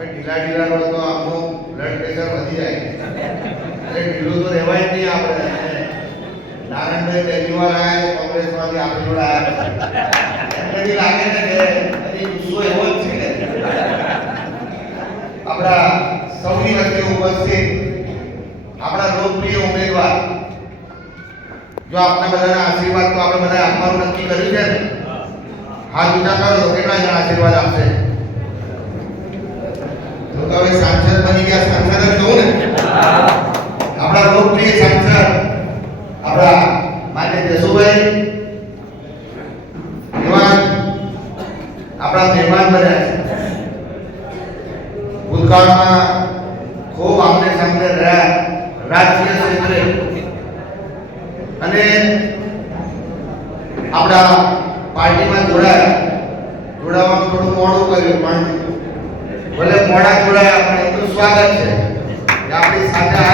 અમે ઢીલા ઢીલા રહો તો આપણું બ્લડ પ્રેશર વધી જાય. એટલે ઢીલું તો રહેવાય જ નહીં આપણે. નારાયણભાઈ પહેલીવાર આવ્યા કોંગ્રેસમાંથી આપણી જોડે આવ્યા એમને બી લાગે છે કે ગુસ્સો એવો જ છે. આપણા સૌની વચ્ચે ઉપસ્થિત આપણા લોકપ્રિય ઉમેદવાર. જો આપના બધાના આશીર્વાદ, તો આપણે બધા આપવાનું નક્કી કર્યું છે ને? હાથ ઊંચા કરો કેટલા જણા આશીર્વાદ આપશે તો તો હવે સાંસદ બની ગયા સાંસદ કહું ને. આપણા લોકપ્રિય સાંસદ, આપણા માન્ય જસુભાઈ મહેમાન આપણા મહેમાન બન્યા છે. ભૂતકાળમાં ખૂબ આપણે સામને રહ્યા રાજકીય ક્ષેત્રે. અને આપણા પાર્ટીમાં જોડાયા. જોડાવાનું થોડું મોડું કર્યું, પણ ભલે મોડા જોડાયા પણ એમનું स्वागत है आपने साझा